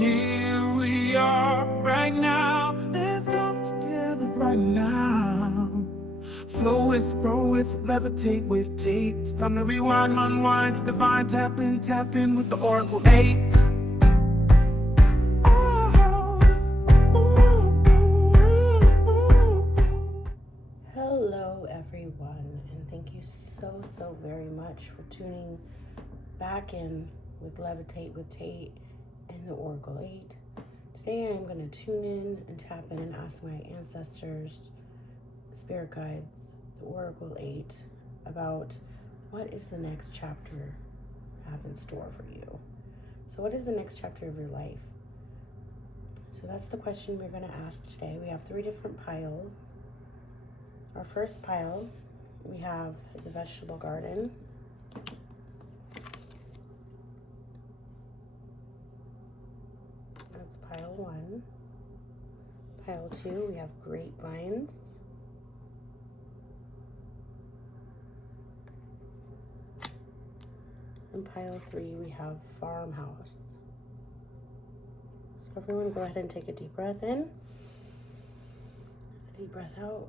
here we are right now. Let's come together right now. Flow with, grow with, levitate with Tate. It's time to rewind, unwind, divine tap in with the Oracle 8. Hello everyone, and thank you so very much for tuning back in with Levitate with Tate and the Oracle 8. Today I'm going to tune in and tap in and ask my ancestors, spirit guides, the Oracle 8, about what is the next chapter have in store for you. So what is the next chapter of your life? So that's the question we're going to ask today. We have 3 different piles. Our first pile, we have the vegetable garden. That's pile 1. Pile 2, we have grapevines. And pile 3, we have farmhouse. So everyone go ahead and take a deep breath in. A deep breath out.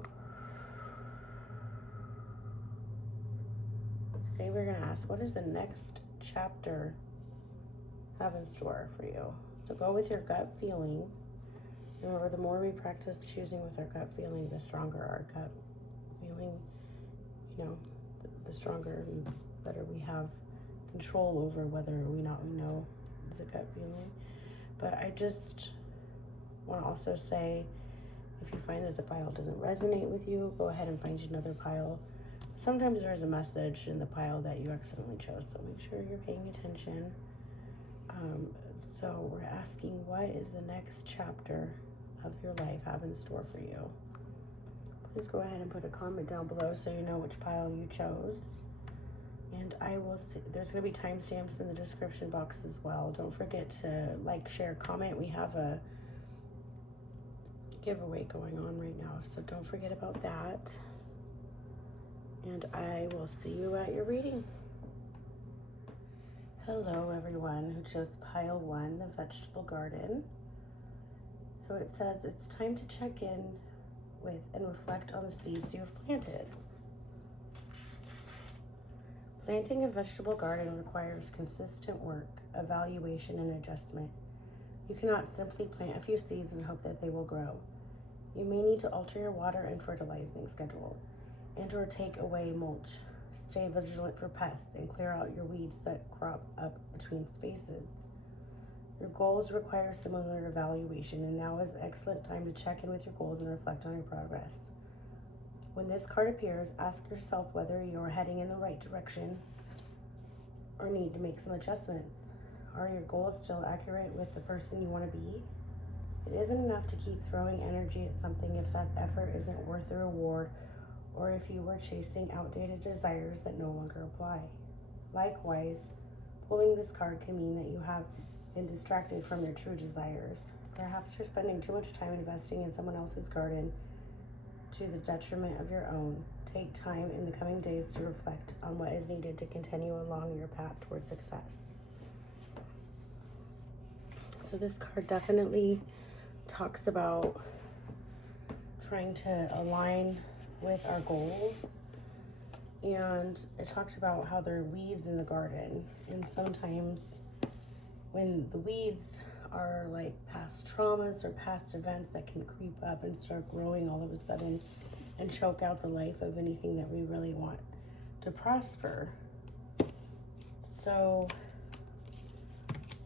Today we're going to ask, what does the next chapter have in store for you? So go with your gut feeling. Remember, the more we practice choosing with our gut feeling, the stronger our gut feeling, the stronger and better we have control over whether we know it's a gut feeling. But I just want to also say, if you find that the pile doesn't resonate with you, go ahead and find another pile. Sometimes there's a message in the pile that you accidentally chose, so make sure you're paying attention. So we're asking, what is the next chapter of your life have in store for you? Please go ahead and put a comment down below so you know which pile you chose. And I will see, there's going to be timestamps in the description box as well. Don't forget to like, share, comment. We have a giveaway going on right now, so don't forget about that. And I will see you at your reading. Hello everyone who chose pile 1, the vegetable garden. So it says it's time to check in with and reflect on the seeds you have planted. Planting a vegetable garden requires consistent work, evaluation, and adjustment. You cannot simply plant a few seeds and hope that they will grow. You may need to alter your water and fertilizing schedule, and or take away mulch. Stay vigilant for pests and clear out your weeds that crop up between spaces. Your goals require similar evaluation, and now is an excellent time to check in with your goals and reflect on your progress. When this card appears, ask yourself whether you are heading in the right direction or need to make some adjustments. Are your goals still accurate with the person you want to be? It isn't enough to keep throwing energy at something if that effort isn't worth the reward, or if you were chasing outdated desires that no longer apply. Likewise, pulling this card can mean that you have been distracted from your true desires. Perhaps you're spending too much time investing in someone else's garden to the detriment of your own. Take time in the coming days to reflect on what is needed to continue along your path towards success. So this card definitely talks about trying to align with our goals, and it talked about how there are weeds in the garden, and sometimes when the weeds are like past traumas or past events that can creep up and start growing all of a sudden and choke out the life of anything that we really want to prosper. So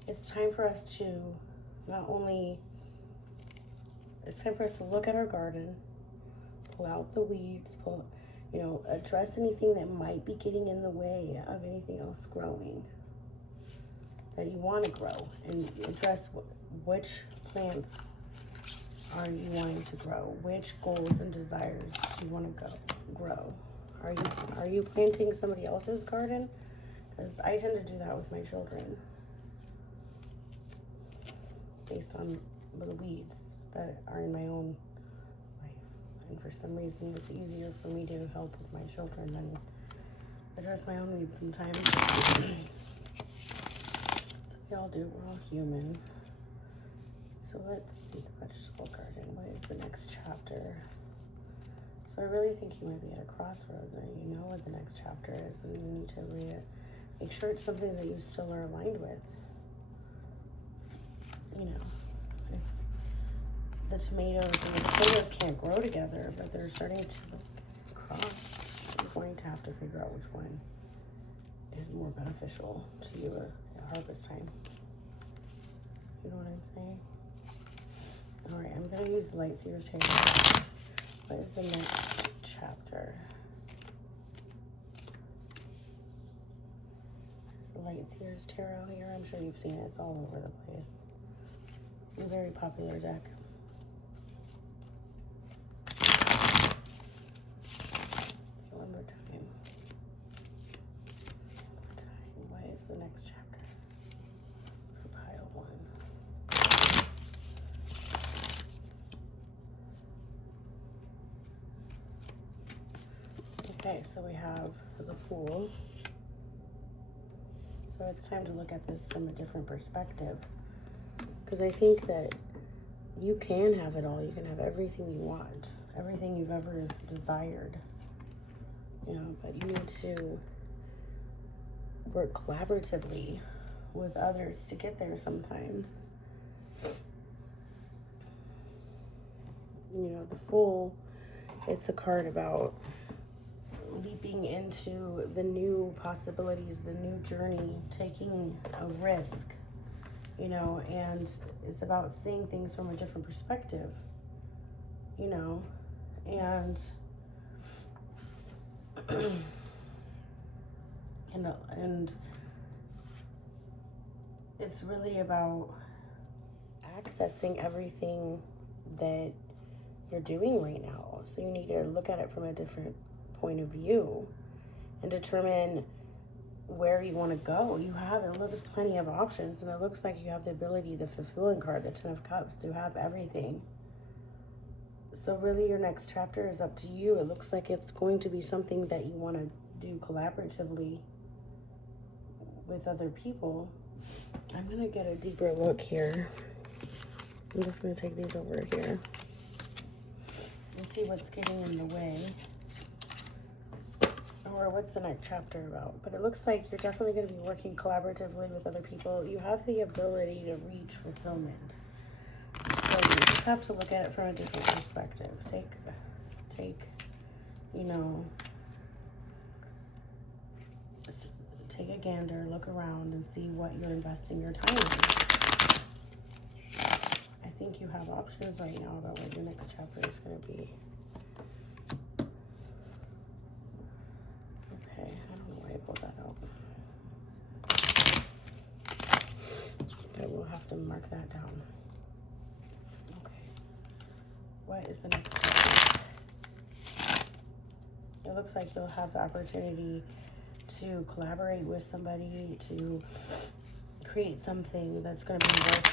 it's time for us to it's time for us to look at our garden, pull out the weeds, address anything that might be getting in the way of anything else growing that you want to grow, and address which plants are you wanting to grow, which goals and desires you want to grow. Are you planting somebody else's garden? Because I tend to do that with my children based on the weeds that are in my own life. And for some reason, it's easier for me to help with my children than address my own needs sometimes. We all do. We're all human. So let's see the vegetable garden. What is the next chapter? So I really think you might be at a crossroads and you know what the next chapter is, and you need to make sure it's something that you still are aligned with. You know, if the tomatoes and the potatoes can't grow together, but they're starting to cross, you're going to have to figure out which one is more beneficial to you at harvest time. You know what I'm saying? All right, I'm going to use Light Seers Tarot. What is the next chapter? It's the Light Seers Tarot here. I'm sure you've seen it. It's all over the place. A very popular deck. One more time. What is the next chapter for pile 1? Okay, so we have the Fool. So it's time to look at this from a different perspective. Because I think that you can have it all. You can have everything you want, everything you've ever desired. You know, but you need to work collaboratively with others to get there sometimes. You know, the Fool, it's a card about leaping into the new possibilities, the new journey, taking a risk, you know, and it's about seeing things from a different perspective, you know, and and it's really about accessing everything that you're doing right now. So you need to look at it from a different point of view and determine where you want to go. It looks plenty of options, and it looks like you have the ability, the fulfilling card, the 10 of Cups, to have everything. So really your next chapter is up to you. It looks like it's going to be something that you want to do collaboratively with other people. I'm going to get a deeper look here. I'm just going to take these over here and see what's getting in the way. Or what's the next chapter about? But it looks like you're definitely going to be working collaboratively with other people. You have the ability to reach fulfillment. So you just have to look at it from a different perspective. Take, you know, take a gander, look around and see what you're investing your time in. I think you have options right now about what your next chapter is going to be. Okay, I don't know why I pulled that out. Okay, we'll have to mark that down. Okay. What is the next chapter? It looks like you'll have the opportunity to collaborate with somebody to create something that's going to be worth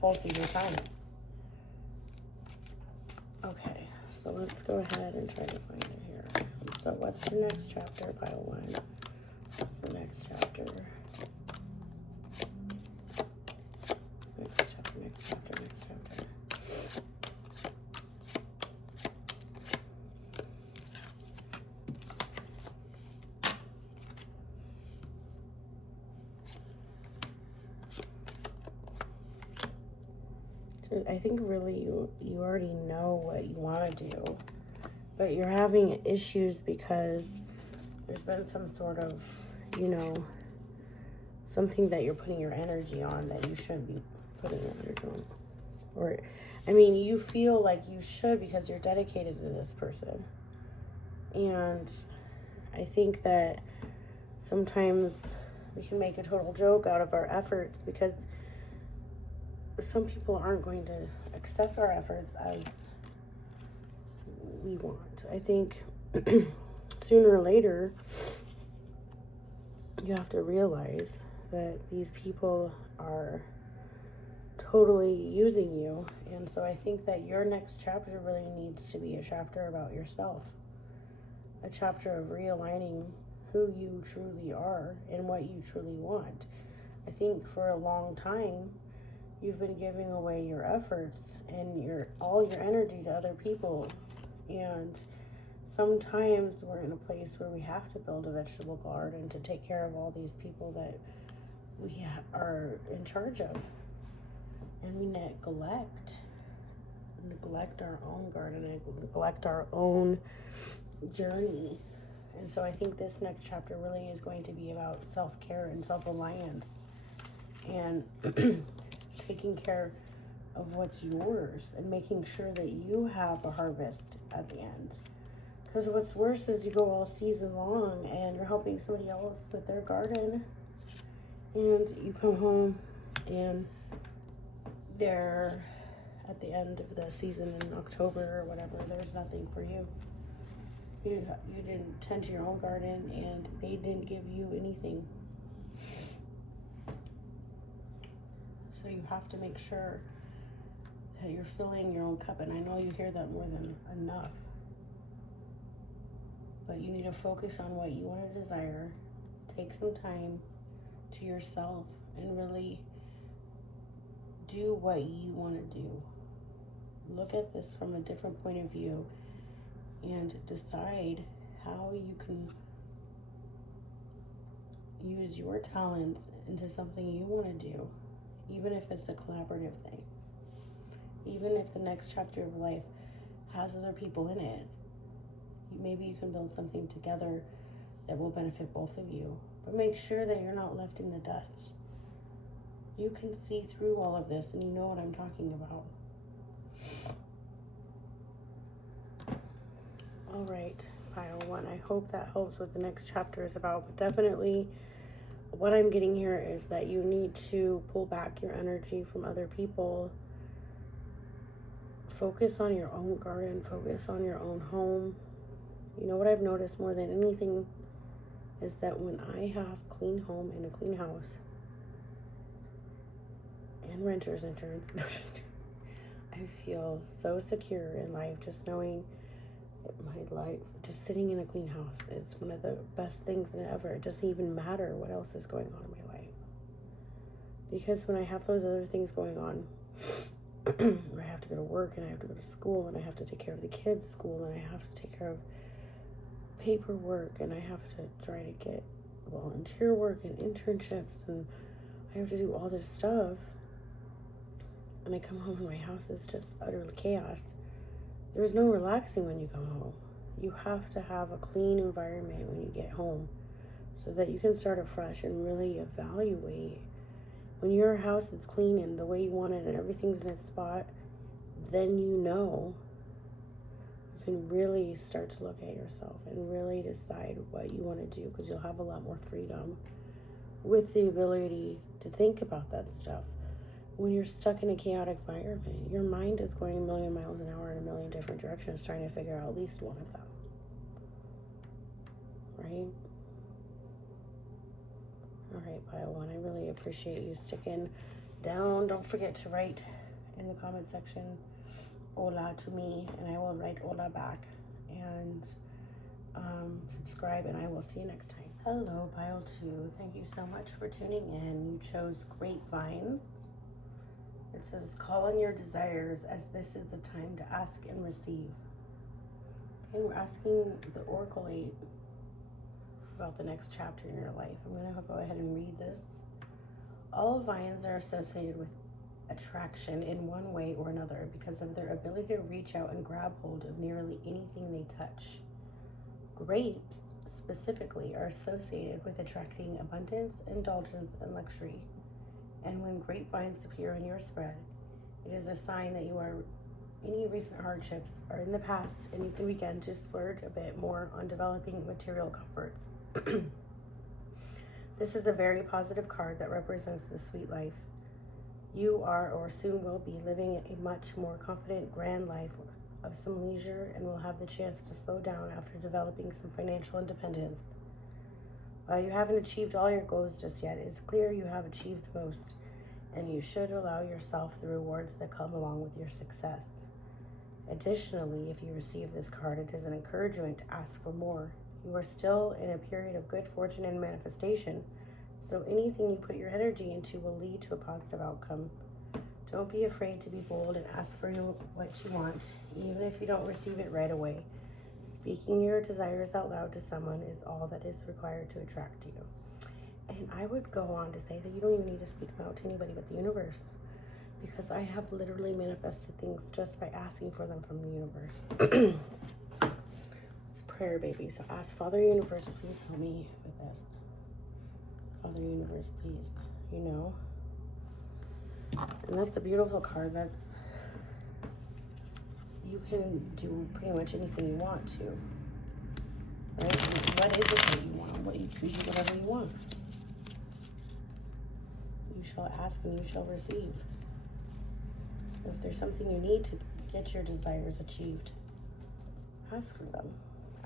both of your time. Okay, so let's go ahead and try to find it here. So what's the next chapter, pile 1? What's the next chapter? Next chapter, next chapter, next chapter. So I think really you already know what you want to do, but you're having issues because there's been some sort of, you know, something that you're putting your energy on that you shouldn't be putting your energy on. Or, I mean, you feel like you should because you're dedicated to this person. And I think that sometimes we can make a total joke out of our efforts because some people aren't going to accept our efforts as we want. I think sooner or later you have to realize that these people are totally using you. And so I think that your next chapter really needs to be a chapter about yourself, a chapter of realigning who you truly are and what you truly want. I think for a long time You've been giving away your efforts and all your energy to other people. And sometimes we're in a place where we have to build a vegetable garden to take care of all these people that we are in charge of. And we neglect our own garden, neglect our own journey. And so I think this next chapter really is going to be about self-care and self-reliance and taking care of what's yours and making sure that you have a harvest at the end. Because what's worse is you go all season long and you're helping somebody else with their garden, and you come home and they're at the end of the season in October or whatever, there's nothing for you. You didn't tend to your own garden and they didn't give you anything. So you have to make sure that you're filling your own cup. And I know you hear that more than enough. But you need to focus on what you want to desire. Take some time to yourself and really do what you want to do. Look at this from a different point of view and decide how you can use your talents into something you want to do, even if it's a collaborative thing. Even if the next chapter of life has other people in it, maybe you can build something together that will benefit both of you. But make sure that you're not left in the dust. You can see through all of this and you know what I'm talking about. All right, pile one. I hope that helps what the next chapter is about. But definitely what I'm getting here is that you need to pull back your energy from other people. Focus on your own garden. Focus on your own home. You know what I've noticed more than anything is that when I have clean home and a clean house and renter's insurance, I feel so secure in life, just knowing my life, just sitting in a clean house is one of the best things ever. It doesn't even matter what else is going on in my life. Because when I have those other things going on, where I have to go to work and I have to go to school and I have to take care of the kids' school and I have to take care of paperwork and I have to try to get volunteer work and internships and I have to do all this stuff, and I come home and my house is just utter chaos. There's no relaxing when you come home. You have to have a clean environment when you get home so that you can start afresh and really evaluate. When your house is clean and the way you want it and everything's in its spot, then you know you can really start to look at yourself and really decide what you want to do, because you'll have a lot more freedom with the ability to think about that stuff. When you're stuck in a chaotic environment, your mind is going a million miles an hour in a million different directions trying to figure out at least one of them. Right? All right, pile one. I really appreciate you sticking down. Don't forget to write in the comment section hola to me, and I will write hola back. And subscribe, and I will see you next time. Hello, pile two. Thank you so much for tuning in. You chose grapevines. It says, call on your desires, as this is the time to ask and receive. Okay, we're asking the Oracle 8 about the next chapter in your life. I'm going to go ahead and read this. All vines are associated with attraction in one way or another because of their ability to reach out and grab hold of nearly anything they touch. Grapes, specifically, are associated with attracting abundance, indulgence, and luxury. And when grapevines appear in your spread, it is a sign that any recent hardships are in the past, and you can begin to splurge a bit more on developing material comforts. This is a very positive card that represents the sweet life. You are, or soon will be, living a much more confident, grand life of some leisure, and will have the chance to slow down after developing some financial independence. While you haven't achieved all your goals just yet, it's clear you have achieved most, and you should allow yourself the rewards that come along with your success. Additionally, if you receive this card, it is an encouragement to ask for more. You are still in a period of good fortune and manifestation, so anything you put your energy into will lead to a positive outcome. Don't be afraid to be bold and ask for what you want, even if you don't receive it right away. Speaking your desires out loud to someone is all that is required to attract you. And I would go on to say that you don't even need to speak them out to anybody but the universe, because I have literally manifested things just by asking for them from the universe. It's prayer, baby. So ask, Father Universe, please help me with this. Father Universe, please, you know. And that's a beautiful card. That's, you can do pretty much anything you want to, right? And what is it that you want? What you can do whatever you want. You shall ask and you shall receive. If there's something you need to get your desires achieved, ask for them.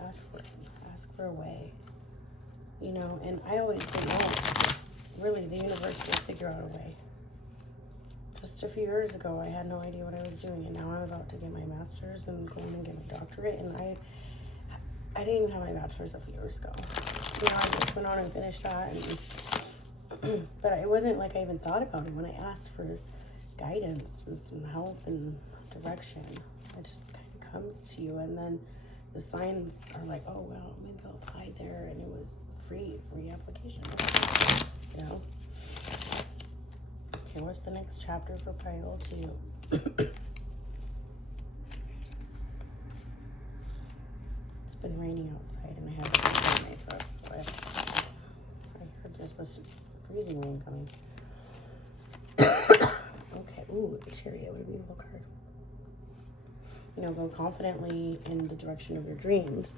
Ask for them. Ask for a way. You know, and I always think, oh, really, the universe will figure out a way. Just a few years ago, I had no idea what I was doing, and now I'm about to get my master's and going and get my doctorate, and I didn't even have my bachelor's a few years ago. You know, I just went on and finished that, and but it wasn't like I even thought about it when I asked for guidance and some help and direction. It just kind of comes to you, and then the signs are like, oh, well, maybe I'll apply there, and it was free application, you know. Okay, what's the next chapter for Primal 2? It's been raining outside, and I have it in my throat, so I heard there's supposed to be freezing rain coming. Okay, ooh, the Chariot, what a beautiful card. You know, go confidently in the direction of your dreams.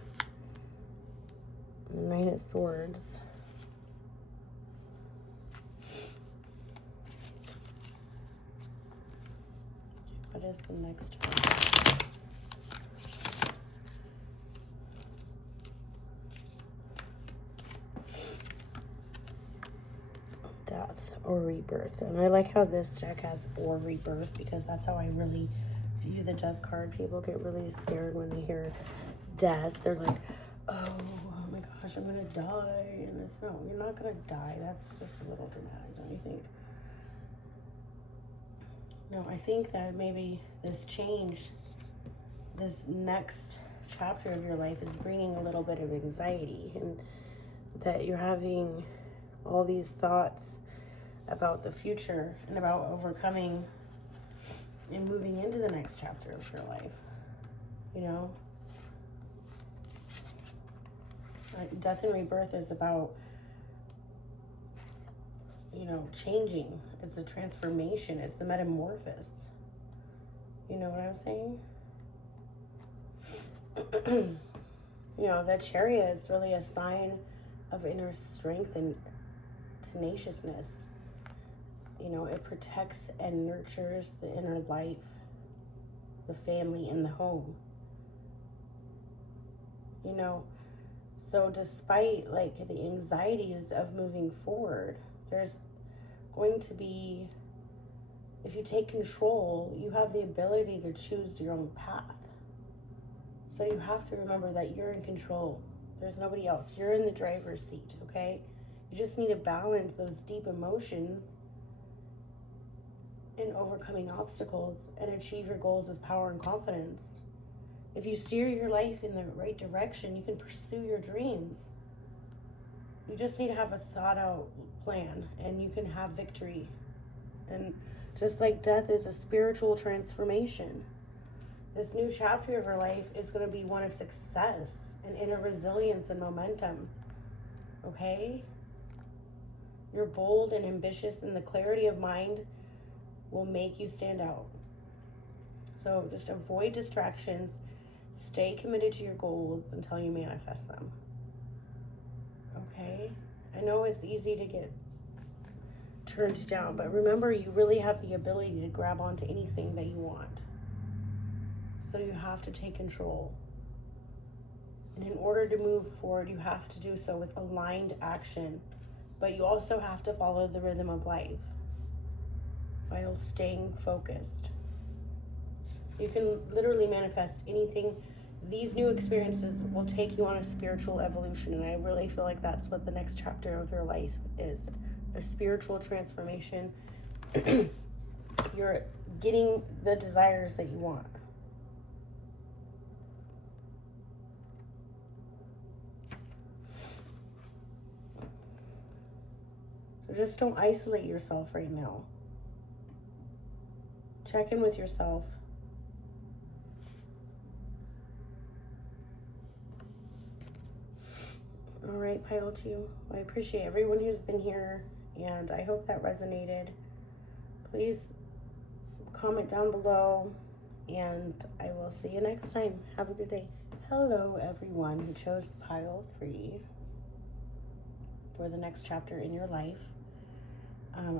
The Knight of Swords. What is the next one? Death or rebirth. And I like how this deck has or rebirth, because that's how I really view the death card. People get really scared when they hear death. They're like, oh my gosh, I'm gonna die. And it's, no, you're not gonna die. That's just a little dramatic, don't you think? No, I think that maybe this change, this next chapter of your life is bringing a little bit of anxiety, and that you're having all these thoughts about the future and about overcoming and moving into the next chapter of your life, you know? Death and rebirth is about, you know, changing. It's a transformation. It's a metamorphosis. You know what I'm saying? You know, that Chariot is really a sign of inner strength and tenaciousness. You know, it protects and nurtures the inner life, the family, and the home. You know, so despite like the anxieties of moving forward, there's going to be, if you take control, you have the ability to choose your own path. So you have to remember that you're in control. There's nobody else. You're in the driver's seat, okay? You just need to balance those deep emotions in overcoming obstacles and achieve your goals with power and confidence. If you steer your life in the right direction, you can pursue your dreams. You just need to have a thought out plan, and you can have victory. And just like death is a spiritual transformation, this new chapter of your life is going to be one of success and inner resilience and momentum. Okay? You're bold and ambitious, and the clarity of mind will make you stand out. So just avoid distractions. Stay committed to your goals until you manifest them. Okay? I know it's easy to get turned down, but remember, you really have the ability to grab onto anything that you want. So you have to take control. And in order to move forward, you have to do so with aligned action. But you also have to follow the rhythm of life while staying focused. You can literally manifest anything. These new experiences will take you on a spiritual evolution, and I really feel like that's what the next chapter of your life is. A spiritual transformation. You you're getting the desires that you want. So just don't isolate yourself right now. Check in with yourself. All right, Pile 2. I appreciate everyone who's been here, and I hope that resonated. Please comment down below, and I will see you next time. Have a good day. Hello, everyone who chose Pile 3 for the next chapter in your life.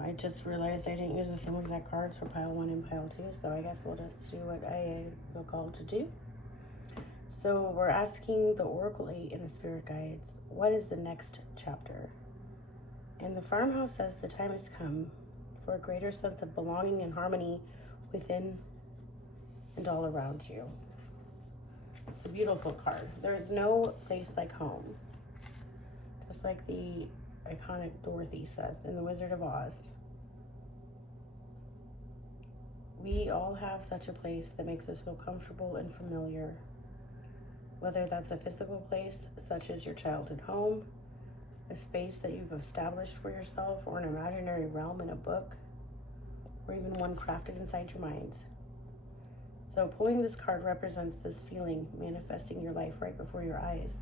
I just realized I didn't use the same exact cards for Pile 1 and Pile 2, so I guess we'll just do what I feel called to do. So we're asking the Oracle 8 and the Spirit Guides, what is the next chapter? And the farmhouse says the time has come for a greater sense of belonging and harmony within and all around you. It's a beautiful card. There's no place like home. Just like the iconic Dorothy says in The Wizard of Oz. We all have such a place that makes us feel comfortable and familiar. Whether that's a physical place, such as your childhood home, a space that you've established for yourself, or an imaginary realm in a book, or even one crafted inside your mind. So pulling this card represents this feeling manifesting your life right before your eyes.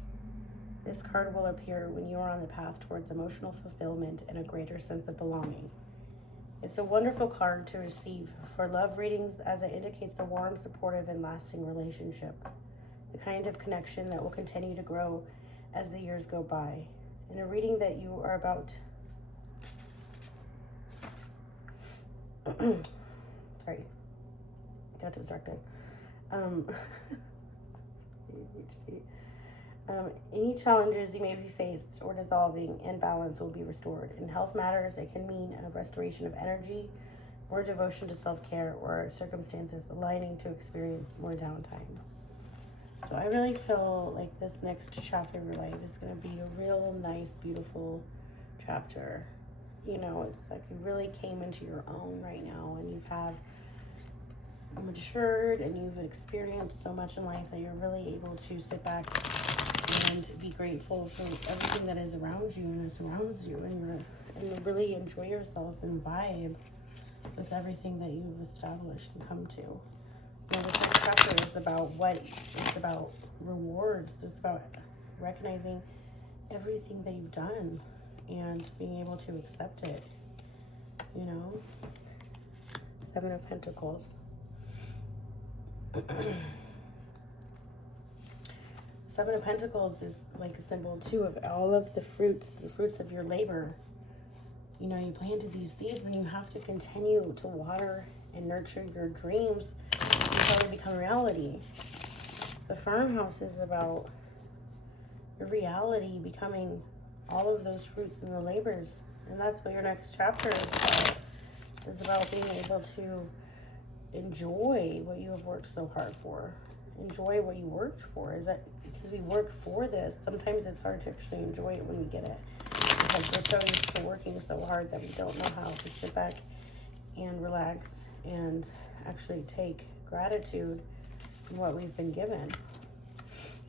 This card will appear when you are on the path towards emotional fulfillment and a greater sense of belonging. It's a wonderful card to receive for love readings, as it indicates a warm, supportive, and lasting relationship. The kind of connection that will continue to grow as the years go by. In a reading that you are about sorry, got distracted. Any challenges you may be faced or dissolving, and balance will be restored. In health matters, it can mean a restoration of energy, more devotion to self-care, or circumstances aligning to experience more downtime. So I really feel like this next chapter of your life is going to be a real nice, beautiful chapter. You know, it's like you really came into your own right now, and you've matured, and you've experienced so much in life that you're really able to sit back and be grateful for everything that is around you and surrounds you, and really enjoy yourself and vibe with everything that you've established and come to. Now, this next chapter is about it's about rewards. It's about recognizing everything that you've done and being able to accept it. You know, 7 of Pentacles. 7 of Pentacles is like a symbol too of all of the fruits of your labor. You know, you planted these seeds, and you have to continue to water and nurture your dreams until they become reality. The farmhouse is about your reality becoming all of those fruits and the labors. And that's what your next chapter is about. It's about being able to enjoy what you have worked so hard for. Enjoy what you worked for. Is that because we work for this? Sometimes it's hard to actually enjoy it when we get it, because we're so used to working so hard that we don't know how to sit back and relax and actually take gratitude in what we've been given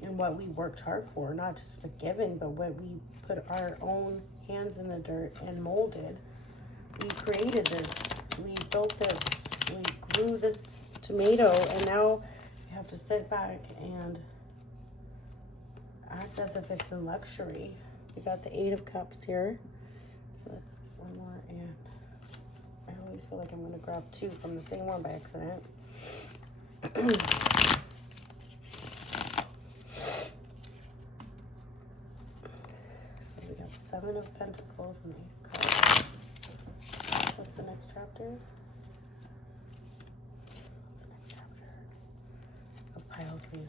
and what we worked hard for. Not just the given, but what we put our own hands in the dirt and molded. We created this. We built this. We grew this tomato, and now we have to sit back and act as if it's in luxury. We got the 8 of Cups here. Let's get one more, and I always feel like I'm going to grab 2 from the same one by accident. So we got the 7 of Pentacles and the 8 of Cups. What's the next chapter? What's the next chapter of Pile 3's life?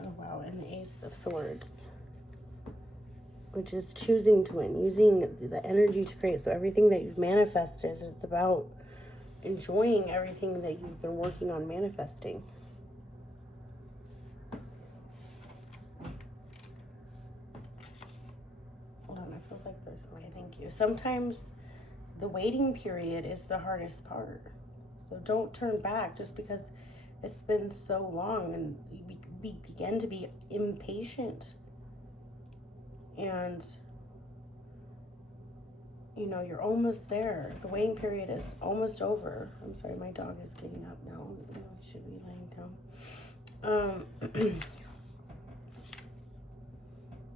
Oh wow, and the Ace of Swords, which is choosing to win, using the energy to create. So everything that you've manifested, it's about enjoying everything that you've been working on manifesting. like this. Okay, thank you. Sometimes the waiting period is the hardest part. So don't turn back just because it's been so long, and you begin to be impatient. And, you know, you're almost there. The waiting period is almost over. I'm sorry, my dog is getting up now. I should be laying down.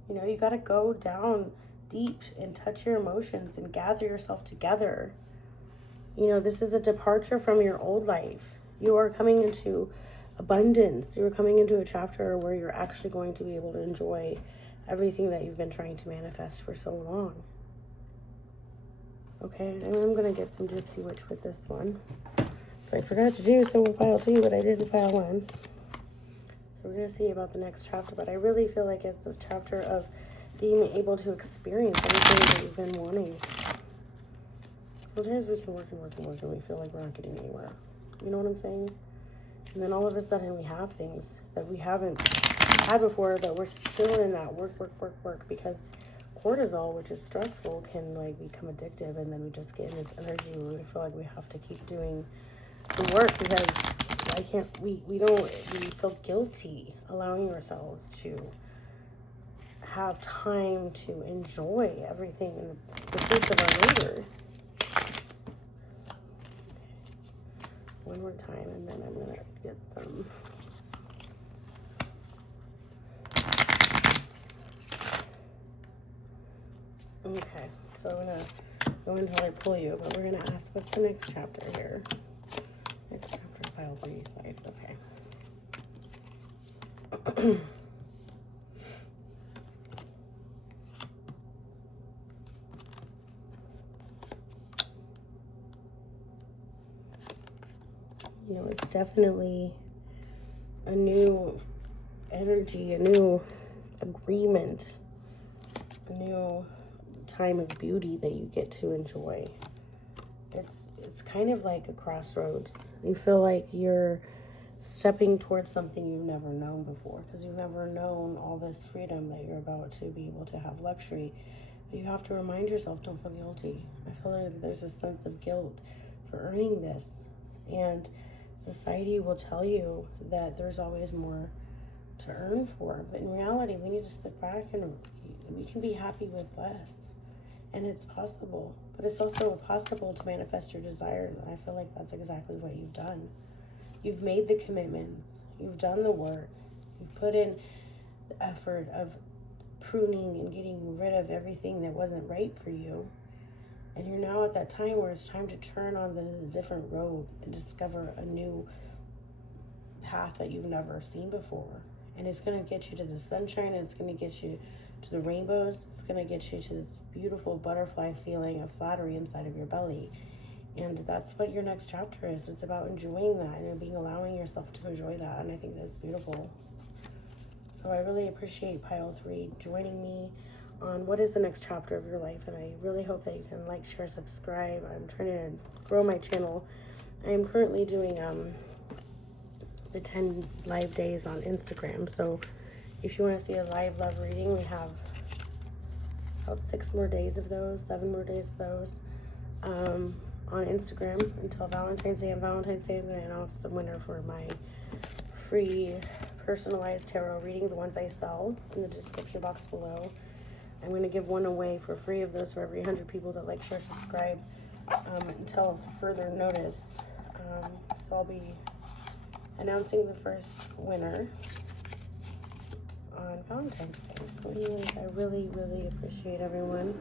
You know, you got to go down deep and touch your emotions and gather yourself together. You know, this is a departure from your old life. You are coming into abundance. You are coming into a chapter where you're actually going to be able to enjoy everything that you've been trying to manifest for so long. Okay, and I'm going to get some Gypsy Witch with this one. So I forgot to do so with pile 2, but I did in pile 1. So we're going to see about the next chapter, but I really feel like it's a chapter of being able to experience everything that you've been wanting. Sometimes we can work and work and work and we feel like we're not getting anywhere. You know what I'm saying? And then all of a sudden we have things that we haven't had before, but we're still in that work because cortisol, which is stressful, can like become addictive, and then we just get in this energy where we feel like we have to keep doing the work because we feel guilty allowing ourselves to have time to enjoy everything and the fruits of our labor. One more time, and then I'm gonna get some. Okay, so I'm gonna go until I pull you, but we're gonna ask, what's the next chapter here? Next chapter, pile 3's life. Okay. You know, it's definitely a new energy, a new agreement, a new time of beauty that you get to enjoy. It's kind of like a crossroads. You feel like you're stepping towards something you've never known before, because you've never known all this freedom that you're about to be able to have luxury. But you have to remind yourself, don't feel guilty. I feel like there's a sense of guilt for earning this. And society will tell you that there's always more to earn for. But in reality, we need to sit back and we can be happy with less. And it's possible. But it's also possible to manifest your desires. And I feel like that's exactly what you've done. You've made the commitments. You've done the work. You've put in the effort of pruning and getting rid of everything that wasn't right for you. And you're now at that time where it's time to turn on the different road and discover a new path that you've never seen before. And it's going to get you to the sunshine, and it's going to get you to the rainbows. It's going to get you to this beautiful butterfly feeling of flattery inside of your belly. And that's what your next chapter is. It's about enjoying that and allowing yourself to enjoy that. And I think that's beautiful. So I really appreciate pile 3 joining me on what is the next chapter of your life. And I really hope that you can like, share, subscribe. I'm trying to grow my channel. I am currently doing the 10 live days on Instagram. So if you want to see a live love reading, we have about 6 more days of those, 7 more days of those on Instagram until Valentine's Day. On Valentine's Day, I'm going to announce the winner for my free personalized tarot reading, the ones I sell, in the description box below. I'm going to give one away for free of those for every 100 people that like, share, subscribe until further notice. So I'll be announcing the first winner on Valentine's Day. So anyways, I really, really appreciate everyone.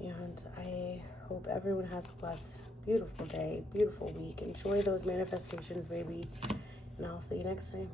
And I hope everyone has a blessed, beautiful day, beautiful week. Enjoy those manifestations, baby. And I'll see you next time.